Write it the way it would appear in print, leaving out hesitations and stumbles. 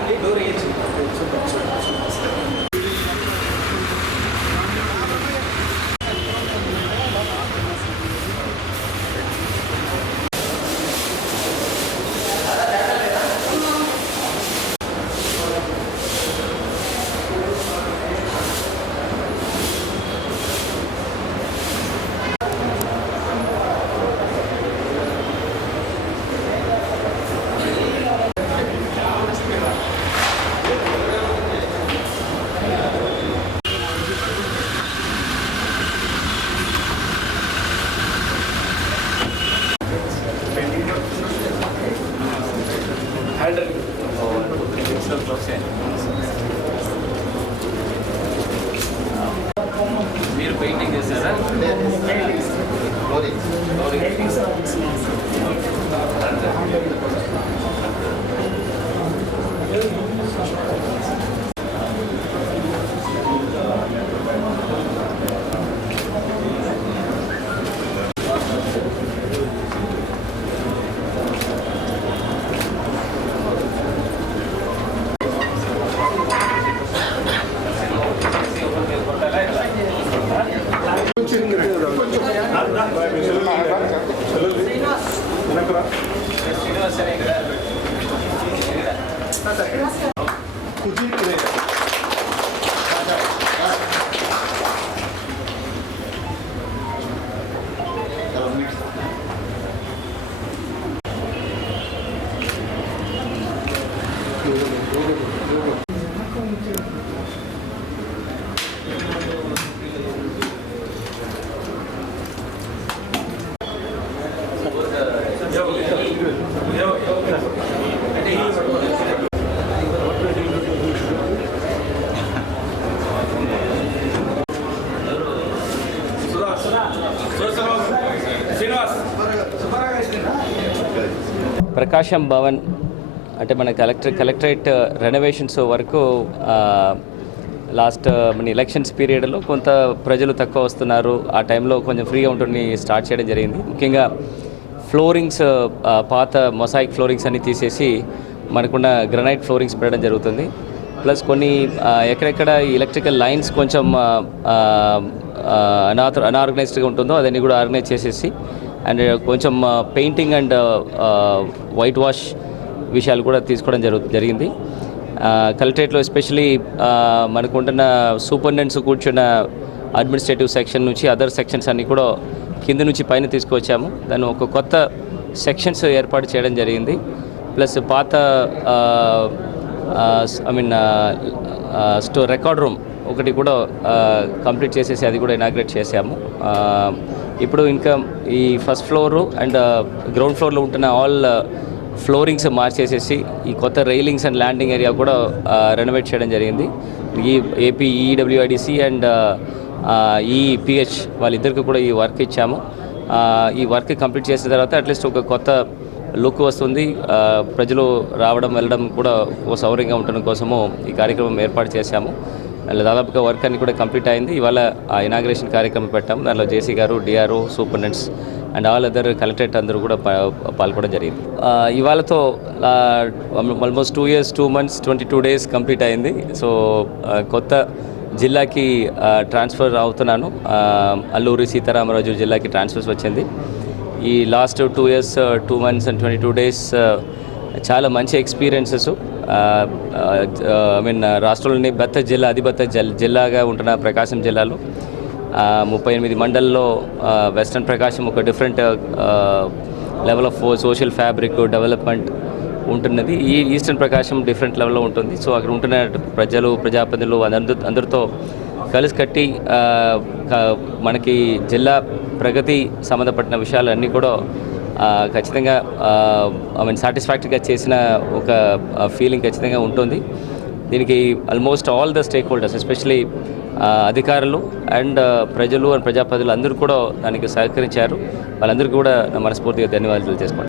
ఉంది, డోర్ వేయచ్చు. మీరు పెయింటింగ్ చేస్తారా? ప్రకాశం భవన్ అంటే మన కలెక్టరేట్ రెనోవేషన్స్ వరకు లాస్ట్ మన ఎలక్షన్స్ పీరియడ్లో కొంత ప్రజలు తక్కువ వస్తున్నారు. ఆ టైంలో కొంచెం ఫ్రీగా ఉంటుంది స్టార్ట్ చేయడం జరిగింది. ముఖ్యంగా ఫ్లోరింగ్స్, పాత మొసాయిక్ ఫ్లోరింగ్స్ అన్ని తీసేసి మనకున్న గ్రనైట్ ఫ్లోరింగ్స్ పెట్టడం జరుగుతుంది. ప్లస్ కొన్ని ఎక్కడెక్కడ ఎలక్ట్రికల్ లైన్స్ కొంచెం అనార్గనైజ్డ్గా ఉంటుందో అదన్నీ కూడా ఆర్గనైజ్ చేసేసి అండ్ కొంచెం పెయింటింగ్ అండ్ వైట్ వాష్ విషయాలు కూడా తీసుకోవడం జరిగింది. కలెక్టరేట్లో ఎస్పెషలీ మనకు ఉంటున్న సూపరింటెండెంట్స్ కూర్చున్న అడ్మినిస్ట్రేటివ్ సెక్షన్ నుంచి అదర్ సెక్షన్స్ అన్నీ కూడా కింద నుంచి పైన తీసుకువచ్చాము. దాన్ని ఒక కొత్త సెక్షన్స్ ఏర్పాటు చేయడం జరిగింది. ప్లస్ పాత రికార్డ్ రూమ్ ఒకటి కూడా కంప్లీట్ చేసేసి అది కూడా ఇనాగ్రేట్ చేసాము. ఇప్పుడు ఇంకా ఈ ఫస్ట్ ఫ్లోరు అండ్ గ్రౌండ్ ఫ్లోర్లో ఉంటున్న ఆల్ ఫ్లోరింగ్స్ మార్చేసేసి ఈ కొత్త రైలింగ్స్ అండ్ ల్యాండింగ్ ఏరియా కూడా రెనోవేట్ చేయడం జరిగింది. ఈ ఏపీ ఈడబ్ల్యూఐడిసి అండ్ ఈపిహెచ్ వాళ్ళిద్దరికి కూడా ఈ వర్క్ ఇచ్చాము. ఈ వర్క్ కంప్లీట్ చేసిన తర్వాత అట్లీస్ట్ ఒక కొత్త లుక్ వస్తుంది. ప్రజలు రావడం వెళ్ళడం కూడా ఒక సౌకర్యంగా ఉండడం కోసము ఈ కార్యక్రమం ఏర్పాటు చేశాము. దాదాపుగా వర్క్ అన్ని కూడా కంప్లీట్ అయింది. ఇవాళ ఇనాగ్రేషన్ కార్యక్రమం పెట్టాము. దానిలో JC garu, DRO, superintendents and all other collectorate అందరూ కూడా పాల్గొనడం జరిగింది. ఇవాళతో almost 2 years 2 months 22 days complete అయింది. సో కొత్త జిల్లాకి ట్రాన్స్ఫర్ అవుతున్నాను. అల్లూరి సీతారామరాజు జిల్లాకి ట్రాన్స్ఫర్స్ వచ్చింది. ఈ last 2 years 2 months and 22 days చాలా మంచి ఎక్స్పీరియన్సెస్. రాష్ట్రంలోని అతిపెద్ద జిల్లాగా ఉంటున్న ప్రకాశం జిల్లాలో 38 మండల్లో వెస్ట్రన్ ప్రకాశం ఒక different level of social fabric development ఉంటున్నది. ఈ ఈస్టర్న్ ప్రకాశం డిఫరెంట్ లెవెల్లో ఉంటుంది. సో అక్కడ ఉంటున్న ప్రజాప్రతినిధులు అందరితో కలిసి కట్టి మనకి జిల్లా ప్రగతి సంబంధపడిన విషయాలన్నీ కూడా ఖచ్చితంగా సాటిస్ఫాక్టరీగా చేసిన ఒక ఫీలింగ్ ఖచ్చితంగా ఉంటుంది. దీనికి almost all the stake holders especially అధికారులు అండ్ ప్రజలు అండ్ ప్రజాప్రతినిధులు అందరూ కూడా దానికి సహకరించారు. వాళ్ళందరికీ కూడా మనస్ఫూర్తిగా ధన్యవాదాలు చేసుకుంటాను.